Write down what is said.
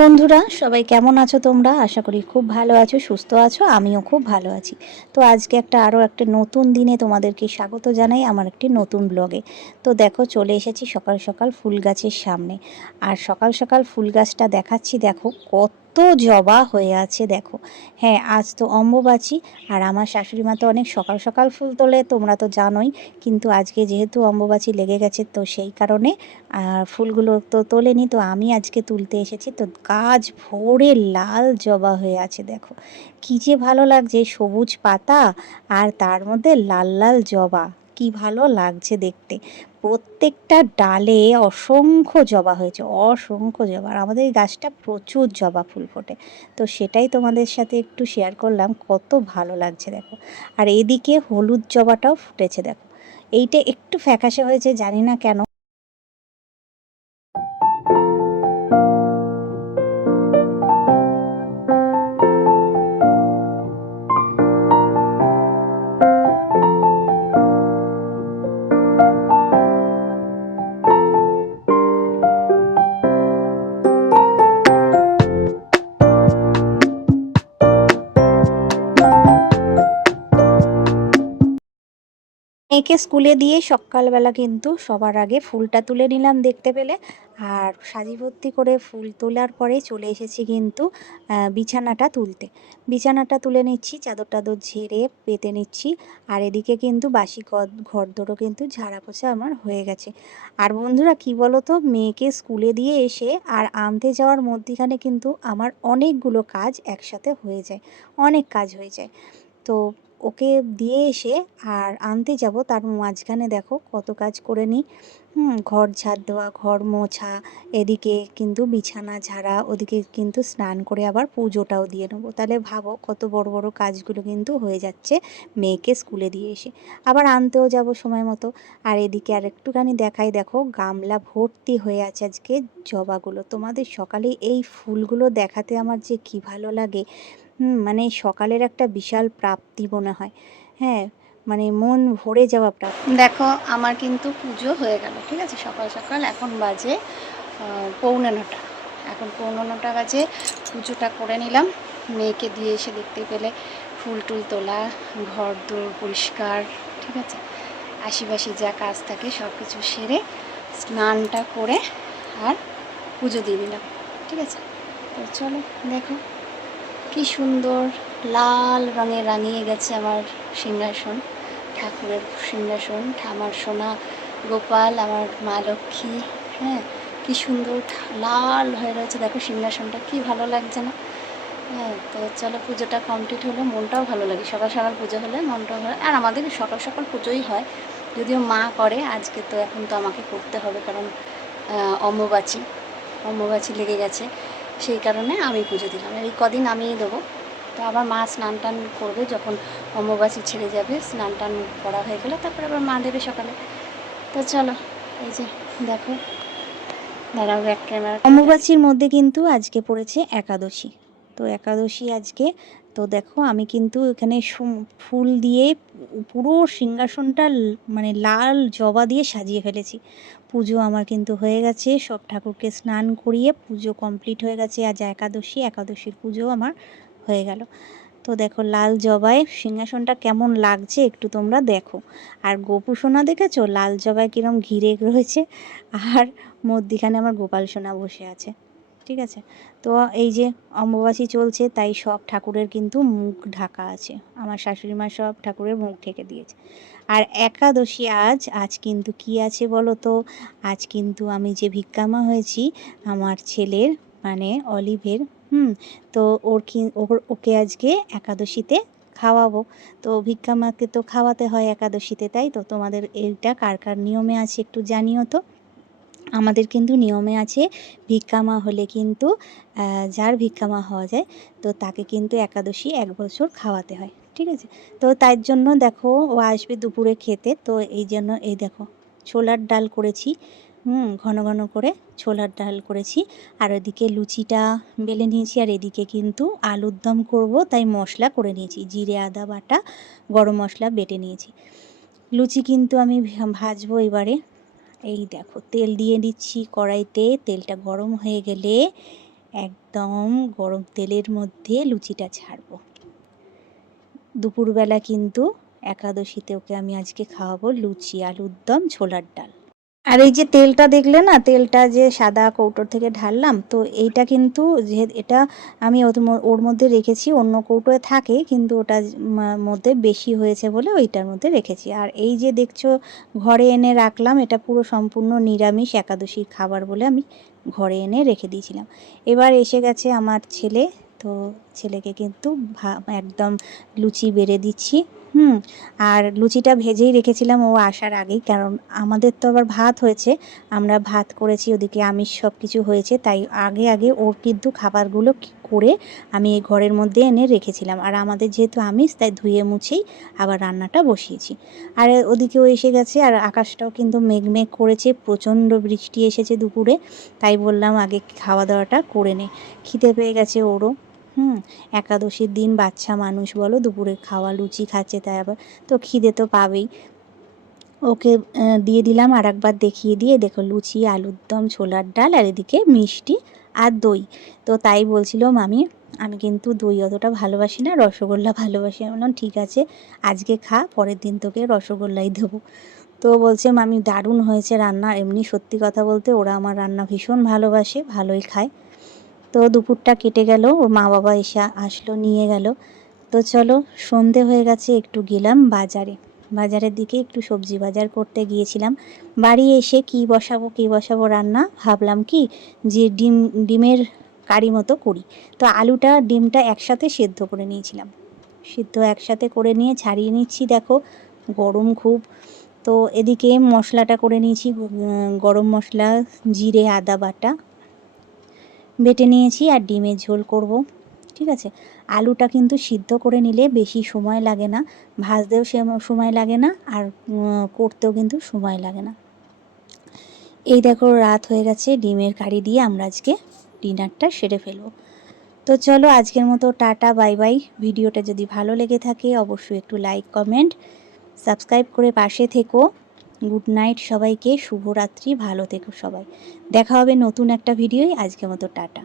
বন্ধুরা সবাই কেমন আছো তোমরা? আশা করি খুব ভালো আছো, সুস্থ আছো। আমিও খুব ভালো আছি। তো আজকে আরও একটা নতুন দিনে তোমাদেরকে স্বাগত জানাই আমার একটি নতুন ব্লগে। তো দেখো চলে এসেছি সকাল সকাল ফুল গাছের সামনে। আর সকাল সকাল ফুল গাছটা দেখাচ্ছি, দেখো কত জবা হয়ে আছে দেখো। হ্যাঁ, আজ তো অম্বুবাচী। আর আমার শাশুড়ি মা তো অনেক সকাল সকাল ফুল তোলে, তোমরা তো জানোই। কিন্তু আজকে যেহেতু অম্বুবাচী লেগে গেছে, তো সেই কারণে ফুলগুলো তো তোলেনি, তো আমি আজকে তুলতে এসেছি। তো গাছ ভরে লাল জবা হয়ে আছে দেখো, কি যে ভালো লাগছে, সবুজ পাতা আর তার মধ্যে লাল লাল জবা, কি ভালো লাগছে দেখতে। প্রত্যেকটা ডালে অসংখ্য জবা হয়েছে, অসংখ্য জবা। আর আমাদের এই গাছটা প্রচুর জবা ফুল ফোটে, তো সেটাই তোমাদের সাথে একটু শেয়ার করলাম, কত ভালো লাগছে দেখো। আর এদিকে হলুদ জবাটাও ফুটেছে দেখো। এইটা একটু ফ্যাকাশে হয়েছে, জানি না কেন। মেয়েকে স্কুলে দিয়ে সকালবেলা কিন্তু সবার আগে ফুলটা তুলে নিলাম দেখতে পেলে। আর সাজি ভর্তি করে ফুল তোলার পরে চলে এসেছি কিন্তু বিছানাটা তুলতে। বিছানাটা তুলে নিচ্ছি, চাদর টাদর ঝেড়ে পেতে নিচ্ছি। আর এদিকে কিন্তু বাসি ঘরদোরও কিন্তু ঝাড়া পোছা আমার হয়ে গেছে। আর বন্ধুরা কি বলো তো, মেয়েকে স্কুলে দিয়ে এসে আর আনতে যাওয়ার মধ্যিখানে কিন্তু আমার অনেকগুলো কাজ একসাথে হয়ে যায়, অনেক কাজ হয়ে যায়। তো ওকে দিয়ে এসে আর আনতে যাব, তার মাঝখানে দেখো কত কাজ করে নিই। ঘর ঝাড় দেওয়া, ঘর মোছা, এদিকে কিন্তু বিছানা ঝাড়া, ওদিকে কিন্তু স্নান করে আবার পুজোটাও দিয়ে নেবো। তাহলে ভাবো কত বড় বড় কাজগুলো কিন্তু হয়ে যাচ্ছে মেয়েকে স্কুলে দিয়ে এসে। আবার আনতেও যাব সময় মতো। আর এদিকে আর একটুখানি দেখাই, দেখো গামলা ভর্তি হয়ে আছে আজকে জবাগুলো। তোমাদের সকালে এই ফুলগুলো দেখাতে আমার যে কি ভালো লাগে। মানে সকালের একটা বিশাল প্রাপ্তি মনে হয়। হ্যাঁ, মানে মন ভরে যাওয়া প্রাপ্তি। দেখো আমার কিন্তু পুজো হয়ে গেল, ঠিক আছে। সকাল সকাল এখন বাজে 9:45। এখন 9:45 বাজে, পুজোটা করে নিলাম। মেয়েকে দিয়ে এসে দেখতে পেলে ফুল টুল তোলা, ঘর দোর পরিষ্কার, ঠিক আছে, আশিপাশি যা কাজ থাকে সব কিছু সেরে স্নানটা করে আর পুজো দিয়ে দিলাম, ঠিক আছে। তো চলো দেখো কি সুন্দর লাল রঙে রাঙিয়ে গেছে আমার সিংহাসন, ঠাকুরের সিংহাসন। আমার সোনা গোপাল, আমার মা লক্ষ্মী, হ্যাঁ, কি সুন্দর লাল হয়ে রয়েছে দেখো সিংহাসনটা, কি ভালো লাগছে না? হ্যাঁ, তো চলো পুজোটা কমপ্লিট হলো, মনটাও ভালো লাগে। সকাল সকাল পুজো হলে মনটাও ভালো। আর আমাদের সকাল সকাল পুজোই হয়, যদিও মা করে। আজকে তো এখন তো আমাকে করতে হবে, কারণ অম্বুবাচী অম্বুবাচী লেগে গেছে, সেই কারণে আমি পুজো দিলাম। এই কদিন আমিই দেবো। তো আবার মা স্নান টান করবে যখন অম্বুবাচী ছেড়ে যাবে, স্নান টান করা হয়ে গেলে তারপরে আবার মা দেবে সকালে। তো চলো, এই যে দেখো, দাঁড়াও ব্যাক ক্যামেরা। অম্বুবাচীর মধ্যে কিন্তু আজকে পড়েছে একাদশী। তো একাদশী আজকে। তো দেখো আমি কিন্তু এখানে ফুল দিয়ে পুরো সিংহাসনটা মানে লাল জবা দিয়ে সাজিয়ে ফেলেছি। পুজো আমার কিন্তু হয়ে গেছে, সব ঠাকুরকে স্নান করিয়ে পুজো কমপ্লিট হয়ে গেছে। আজ একাদশী, একাদশীর পুজো আমার হয়ে গেল। তো দেখো লাল জবায় সিংহাসনটা কেমন লাগছে একটু তোমরা দেখো। আর গোপু সোনা দেখেছো লাল জবায় কিরম ঘিরে রয়েছে, আর মধ্যিখানে আমার গোপাল সোনা বসে আছে, ঠিক আছে। তো এই যে অম্বুবাচী চলছে, তাই সব ঠাকুরের কিন্তু মুখ ঢাকা আছে। আমার শাশুড়ি মা সব ঠাকুরের মুখ ঢেকে দিয়েছে। আর একাদশী আজ কিন্তু কি আছে বলো তো? আজ কিন্তু আমি যে ভিক্ষামা হয়েছি আমার ছেলের, মানে অলিভের, তো ওকে আজকে একাদশীতে খাওয়াবো। তো ভিক্ষামাকে তো খাওয়াতে হয় একাদশীতে, তাই তো। তোমাদের এইটা কার কার নিয়মে আছে একটু জানিও তো। আমাদের কিন্তু নিয়মে আছে, ভিক্ষামা হলে কিন্তু যার ভিক্ষামা হওয়া যায়, তো তাকে কিন্তু একাদশী 1 বছর খাওয়াতে হয়, ঠিক আছে। তো তার জন্য দেখো ও আসবে দুপুরে খেতে, তো এই জন্য এই দেখো ছোলার ডাল করেছি, ঘন ঘন করে ছোলার ডাল করেছি। আর ওদিকে লুচিটা বেলে নিয়েছি, আর এদিকে কিন্তু আলুর দম করবো, তাই মশলা করে নিয়েছি, জিরে আদা বাটা, গরম মশলা বেটে নিয়েছি। লুচি কিন্তু আমি ভাজবো এবারে। এই দেখো তেল দিয়ে দিচ্ছি কড়াইতে, তেলটা গরম হয়ে গেলে একদম গরম তেলের মধ্যে লুচিটা ছাড়বো। দুপুরবেলা কিন্তু একাদশীতে ওকে আমি আজকে খাওয়াবো লুচি, আলুর দম, ছোলার ডাল। আর এই যে তেলটা দেখলে না, তেলটা যে সাদা কৌটোর থেকে ঢাললাম, তো এইটা কিন্তু যে এটা আমি ওর মধ্যে রেখেছি, অন্য কৌটোয় থাকে কিন্তু ওটা মধ্যে বেশি হয়েছে বলে ওইটার মধ্যে রেখেছি। আর এই যে দেখছো ঘরে এনে রাখলাম, এটা পুরো সম্পূর্ণ নিরামিষ একাদশীর খাবার বলে আমি ঘরে এনে রেখে দিয়েছিলাম। এবার এসে গেছে আমার ছেলে, তো ছেলেকে কিন্তু একদম লুচি বেড়ে দিচ্ছি। আর লুচিটা ভেজেই রেখেছিলাম ও আসার আগেই, কারণ আমাদের তো আবার ভাত হয়েছে, আমরা ভাত করেছি, ওদিকে আমিষ সব কিছু হয়েছে, তাই আগে ওর কিন্তু খাবারগুলো করে আমি এই ঘরের মধ্যে এনে রেখেছিলাম। আর আমাদের যেহেতু আমিষ, তাই ধুয়ে মুছেই আবার রান্নাটা বসিয়েছি। আর ওদিকেও এসে গেছে, আর আকাশটাও কিন্তু মেঘমেঘ করেছে, প্রচণ্ড বৃষ্টি এসেছে দুপুরে, তাই বললাম আগে খাওয়া দাওয়াটা করে নে। খিদে পেয়ে গেছে ওরও। একাদশীর দিন বাচ্চা মানুষ বলো, দুপুরে খাওয়া লুচি খাচ্ছে, তাই আবার তো খিদে তো পাবেই। ওকে দিয়ে দিলাম, আর একবার দেখিয়ে দিয়ে, দেখো লুচি, আলুর দম, ছোলার ডাল, আর এদিকে মিষ্টি আর দই। তো তাই বলছিল মামি আমি কিন্তু দই অতটা ভালোবাসি না, রসগোল্লা ভালোবাসি। আমি বললাম ঠিক আছে, আজকে খা, পরের দিন তোকে রসগোল্লাই দেবো। তো বলছে মামি দারুণ হয়েছে রান্না। এমনি সত্যি কথা বলতে ওরা আমার রান্না ভীষণ ভালোবাসে, ভালোই খায়। তো দুপুরটা কেটে গেল, ওর মা বাবা এসে আসলো, নিয়ে গেল। তো চলো, সন্ধে হয়ে গেছে, একটু গেলাম বাজারের দিকে একটু সবজি বাজার করতে গিয়েছিলাম। বাড়ি এসে কি বসাবো রান্না, ভাবলাম কি যে ডিমের কারি মতো করি। তো আলুটা ডিমটা একসাথে সেদ্ধ করে নিয়েছিলাম, একসাথে করে নিয়ে ছাড়িয়ে নিচ্ছি। দেখো গরম খুব। তো এদিকে মশলাটা করে নিয়েছি, গরম মশলা, জিরে, আদা বাটা বেটে নিয়েছি, আর ডিমের ঝোল করব। ঠিক আছে, আলুটা কিন্তু সিদ্ধ করে নিলে বেশি সময় লাগে না, ভাজতেও সময় লাগে না, আর করতেও কিন্তু সময় লাগে না। এই দেখো রাত হয়ে গেছে, ডিমের কারি দিয়ে আমরা আজকে ডিনারটা সেরে ফেলবো। তো চলো আজকের মতো টাটা, বাই বাই। ভিডিওটা যদি ভালো লেগে থাকে অবশ্যই একটু লাইক, কমেন্ট, সাবস্ক্রাইব করে পাশে থেকো। গুড নাইট সবাইকে, শুভরাত্রি, ভালো থেকো সবাই। দেখা হবে নতুন একটা ভিডিওয়। আজকের মতো টাটা।